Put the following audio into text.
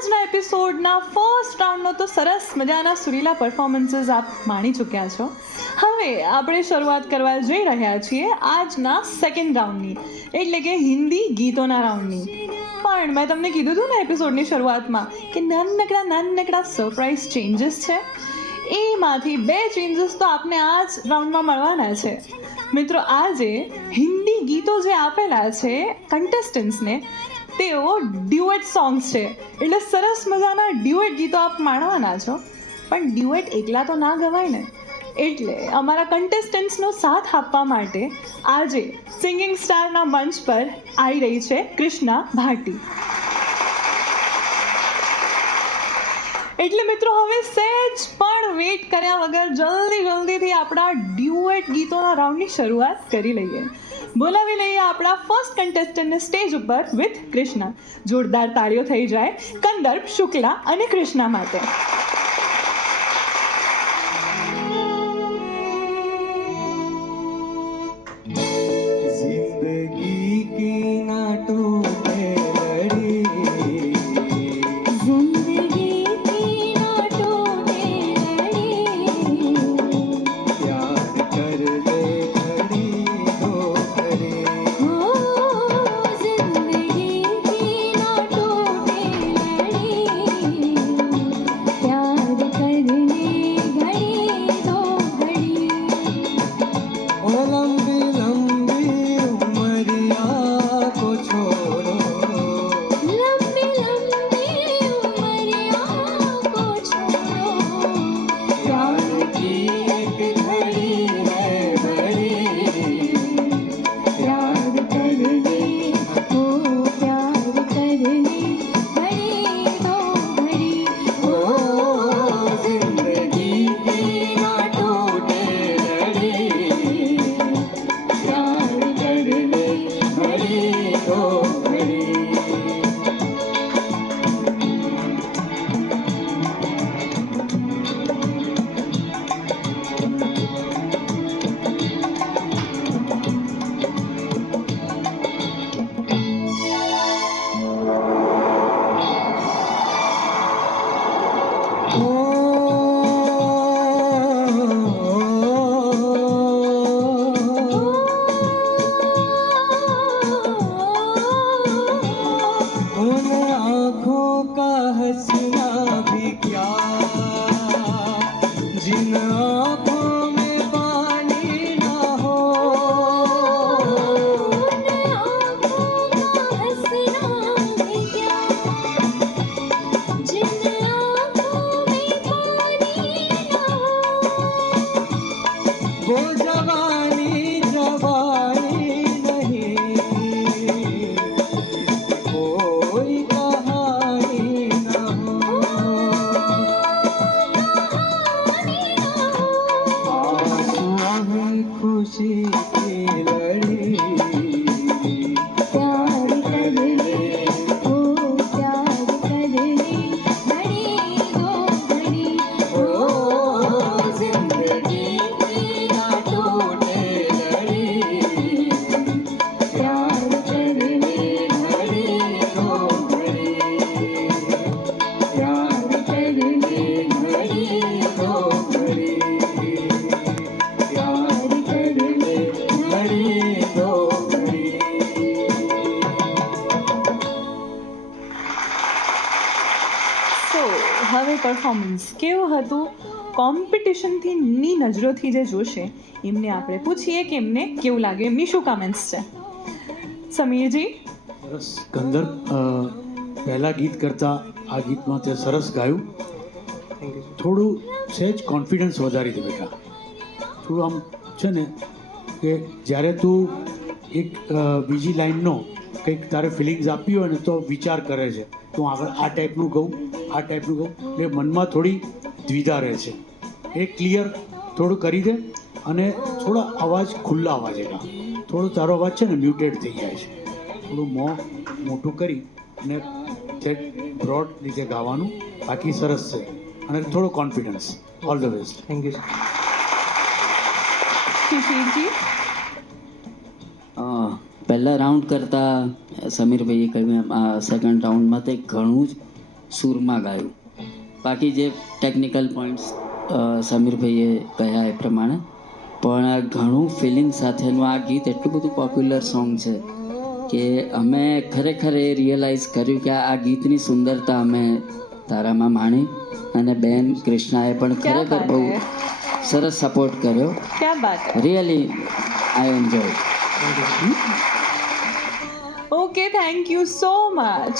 આજના એપિસોડના ફર્સ્ટ રાઉન્ડનો તો સરસ મજાના સુરીલા પરફોર્મન્સીસ આપ માણી ચૂક્યા છો. હવે આપણે શરૂઆત કરવા જઈ રહ્યા છીએ આજના સેકન્ડ રાઉન્ડની, એટલે કે હિન્દી ગીતોના રાઉન્ડની. પણ મેં તમને કીધું હતું ને એપિસોડની શરૂઆતમાં કે નાનકડા સરપ્રાઇઝ ચેન્જીસ છે. એમાંથી 2 ચેન્જીસ તો આપને આ જ રાઉન્ડમાં મળવાના છે. મિત્રો, આજે હિન્દી ગીતો જે આપેલા છે કન્ટેસ્ટન્ટ્સને, તેઓ ડ્યુએટ સોંગ્સ છે. એટલે સરસ મજાના ડ્યુએટ ગીતો આપ માણવાના છો. પણ ડ્યુએટ એકલા તો ના ગવાય ને, એટલે અમારા કન્ટેસ્ટન્ટ્સનો સાથ આપવા માટે આજે સિંગિંગ સ્ટારના મંચ પર આવી રહી છે કૃષ્ણા ભાટી. એટલે મિત્રો, હવે સહેજ પણ વેઇટ કર્યા વગર જલ્દીથી આપણા ડ્યુએટ ગીતોના રાઉન્ડની શરૂઆત કરી લઈએ. બોલાવી લઈએ આપણા ફર્સ્ટ કન્ટેસ્ટન્ટને સ્ટેજ ઉપર વિથ કૃષ્ણા. જોરદાર તાળીઓ થઈ જાય કંદર્પ શુક્લા અને કૃષ્ણા માટે. પરફોર્મન્સ કેવું હતું? કોમ્પિટિશનથી ની નજરોથી જે જોશે એમને આપણે પૂછીએ કે એમને કેવું લાગે, એમની શું કમેન્ટ્સ છે. સમીરજી. સરસ ગંધર્વ, પહેલાં ગીત કરતાં આ ગીતમાં તે સરસ ગાયું. થોડું સહેજ કોન્ફિડન્સ વધારી દે બેટા. થોડું આમ છે ને કે જ્યારે તું એક બીજી લાઈનનો કંઈક તારે ફિલિંગ્સ આપી હોય ને તો વિચાર કરે છે તું આગળ આ ટાઈપનું કહું, આ ટાઈપનું કહું, એટલે મનમાં થોડી દ્વિધા રહે છે. એ ક્લિયર થોડું કરી દે અને થોડા અવાજ ખુલ્લા અવાજે ગા. થોડો તારો અવાજ છે ને મ્યુટેડ થઈ જાય છે. થોડું મોં મોટું કરી અને સેટ બ્રોડ રીતે ગાવાનું. બાકી સરસ છે અને થોડો confidence. All the best. Thank you. શિશિરજી. પહેલા રાઉન્ડ કરતાં સમીરભાઈએ કહ્યું એમ આ સેકન્ડ રાઉન્ડમાં તે ઘણું જ સૂરમાં ગાયું. બાકી જે ટેકનિકલ પોઈન્ટ્સ સમીરભાઈએ કહ્યા એ પ્રમાણે, પણ આ ઘણું ફિલિંગ સાથેનું આ ગીત એટલું બધું પોપ્યુલર સોંગ છે કે અમે ખરેખર એ રિયલાઇઝ કર્યું કે આ ગીતની સુંદરતા અમે તારામાં માણી, અને બેન કૃષ્ણાએ પણ ક્યા ખરેખર બાત બહુ હૈ. સરસ સપોર્ટ કર્યો. ક્યા બાત હૈ. Really I enjoy. Okay, thank you so much.